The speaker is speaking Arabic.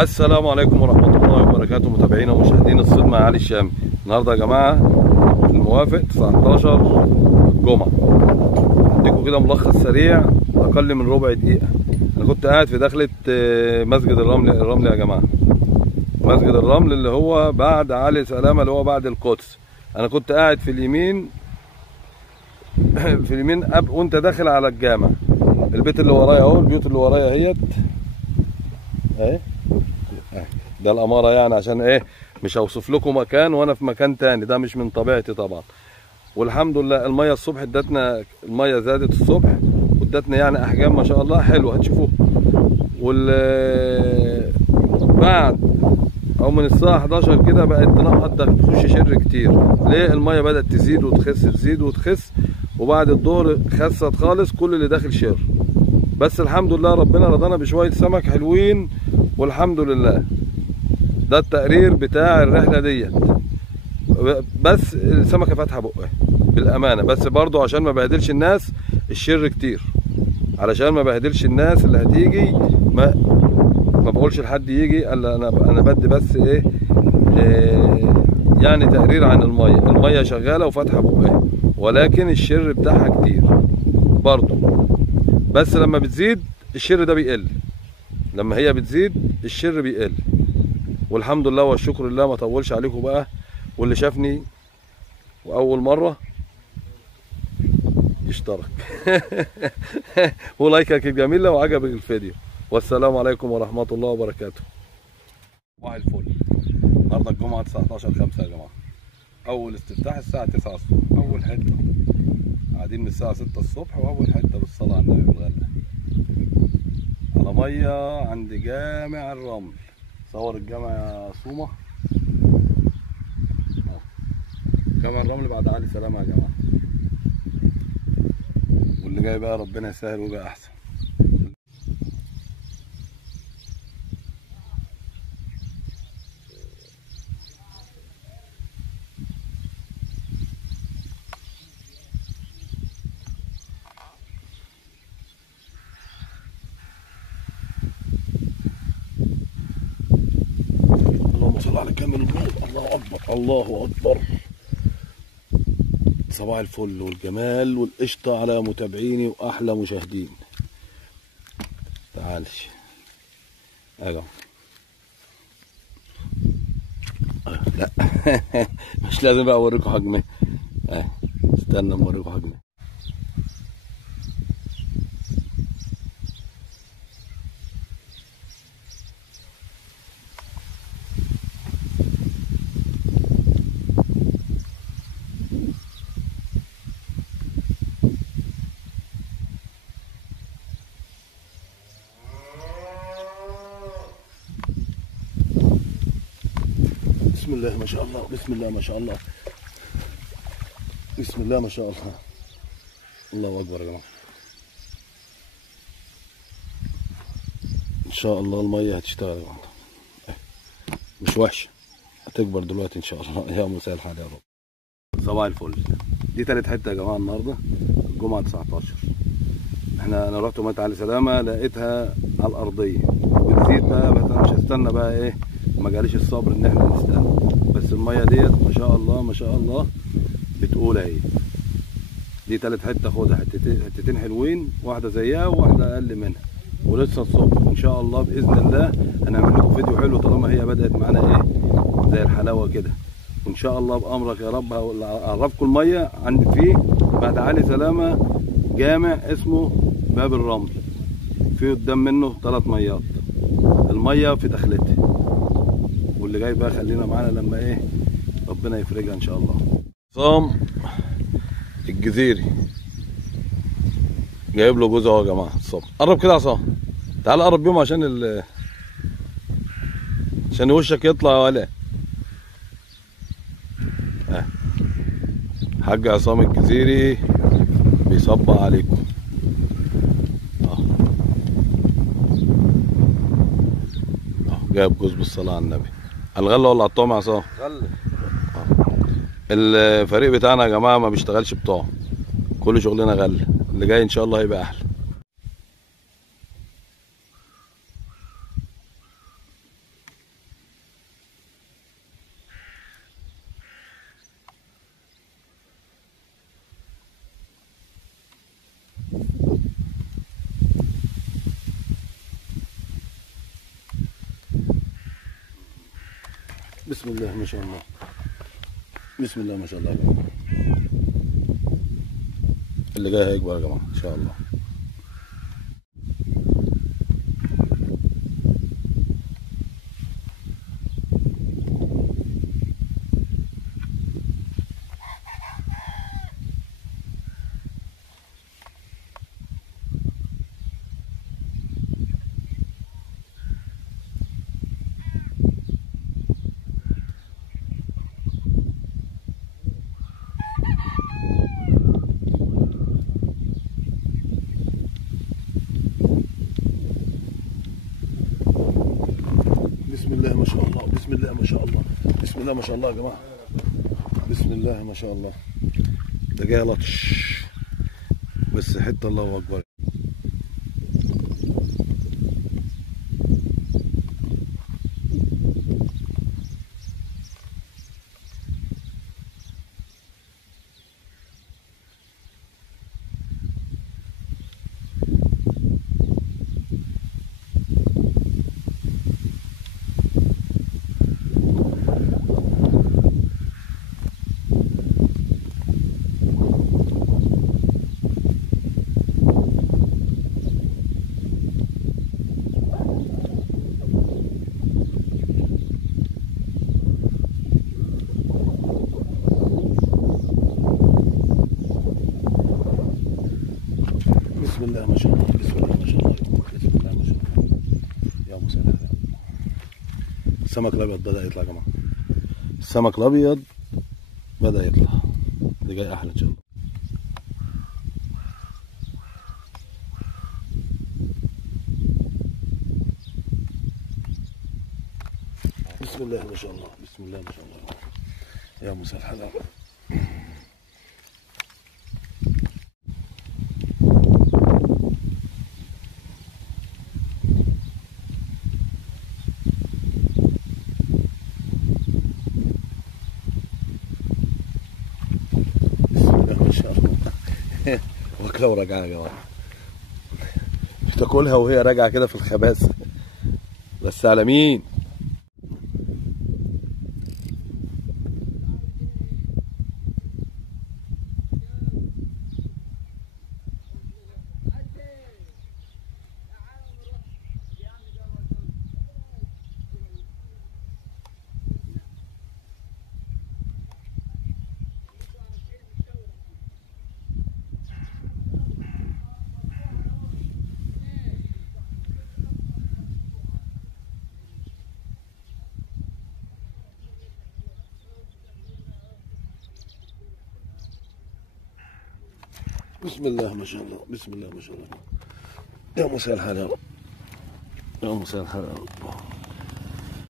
السلام عليكم ورحمة الله وبركاته، متابعينا ومشاهدين الصيد مع علي الشامي. النهارده يا جماعة الموافق 19 جمعة. هديكم كده ملخص سريع أقل من ربع دقيقة. أنا كنت قاعد في دخلة مسجد الرمل يا جماعة. مسجد الرمل اللي هو بعد علي سلامة، اللي هو بعد القدس. أنا كنت قاعد في اليمين وأنت داخل على الجامع. البيت اللي ورايا أهو، البيوت اللي ورايا اهيت اهي. ده الأمارة يعني، عشان ايه مش هوصف لكم مكان وانا في مكان تاني، ده مش من طبيعتي طبعا. والحمد لله المية الصبح ادتنا، المية زادت الصبح وادتنا يعني احجام ما شاء الله حلوه هتشوفوها. بعد او من الساعة 11 كده بقت تنقط تخش شر كتير. ليه؟ المية بدأت تزيد وتخس، تزيد وتخس، وبعد الظهر خست خالص كل اللي داخل شر. بس الحمد لله ربنا رضانا بشوية سمك حلوين والحمد لله. ده التقرير بتاع الرحلة ديت. بس السمكة فاتحة بقها بالأمانة، بس برضو عشان ما بهدلش الناس الشر كتير، علشان ما بهدلش الناس اللي هتيجي. ما بقولش لحد يجي الا انا بدي بس ايه يعني تقرير عن المية شغالة وفاتحة بقها، ولكن الشر بتاعها كتير برضو. بس لما بتزيد الشر ده بيقل، لما هي بتزيد الشر بيقل. والحمد لله والشكر لله. ما اطولش عليكم بقى، واللي شافني واول مره يشترك ولايكك الجميل لو عجبك الفيديو. والسلام عليكم ورحمه الله وبركاته. صباح الفل. النهارده الجمعه 19/5 يا جماعه. اول استفتاح الساعه 9 الصبح. اول حته قاعدين من الساعه 6 الصبح، واول حته بالصلاه على النبي بالغله على ميه عند جامع الرمل. صور الجامع يا صومه. جامع الرمل بعد علي سلامة يا جماعه. واللي جاي بقى ربنا يسهل ويبقى احسن. اللهم صل على كامل النور. الله اكبر الله اكبر. صباح الفل والجمال والقشطه على متابعيني واحلى مشاهدين. تعالش اجي. لا مش لازم بقى اوريكم حجمه. استنى اما اوريكم حجمه. بسم الله ما شاء الله، بسم الله ما شاء الله، بسم الله ما شاء الله. الله اكبر يا جماعه. ان شاء الله الميه هتشتغل يا جماعه، مش وحشه، هتكبر دلوقتي ان شاء الله. يا مساء الحال يا رب. صباح الفل. دي تالت حته يا جماعه النهارده الجمعه 19. انا رحت ومات علي سلامه لقيتها على الارضيه بتزيد بقى، بس انا مش هستنى بقى ايه، ما جاليش الصبر ان احنا نستنى. بس الميه ديت ما شاء الله ما شاء الله بتقول اهي. دي تالت حته خدها، حتتين حلوين، واحده زيها وواحده اقل منها، ولسه الصبح ان شاء الله باذن الله هنعمل لكم فيديو حلو طالما هي بدات معانا ايه زي الحلاوه كده. وان شاء الله بامرك يا رب اعرفكم الميه عند فيه بعد علي سلامه جامع اسمه باب الرمل، في قدام منه 3 ميات، الميه في دخلتها. واللي جاي بقى خلينا معانا لما ايه ربنا يفرجها ان شاء الله. عصام الجزيري جايب له جوز اهو يا جماعه الصبح. قرب كده يا عصام، تعال قرب بيهم عشان عشان وشك يطلع يا ولا. حاج عصام الجزيري بيصبح عليكم. جايب جوز بالصلاه على النبي. الغله ولا قطعهم يا عصام؟ غله. الفريق بتاعنا يا جماعه ما بيشتغلش بطعم، كل شغلنا غله. اللي جاي ان شاء الله هيبقى احلى. بسم الله ما شاء الله. بسم الله ما شاء الله. اللي جاي هيكبر يا جماعه ان شاء الله. بسم الله ما شاء الله. بسم الله ما شاء الله. بسم الله ما شاء الله يا جماعه. بسم الله ما شاء الله. ده جاي لطش بس حته الله اكبر. بسم الله ما شاء الله. بسم الله ما شاء الله. بسم الله ما شاء الله. يا مسهل. السمك الابيض بدأ يطلع يا جماعه. السمك الابيض بدأ يطلع. ده جاي احلى ان شاء الله. بسم الله ما شاء الله. بسم الله ما شاء الله. يا مسهل الحلاوه. واكلها وراجعه يا جماعه. بتاكلها وهي راجعه كده في الخباثه. بس على مين؟ بسم الله ما شاء الله. بسم الله ما شاء الله. يا مسهل الحال يا رب. يا مسهل الحال يا رب.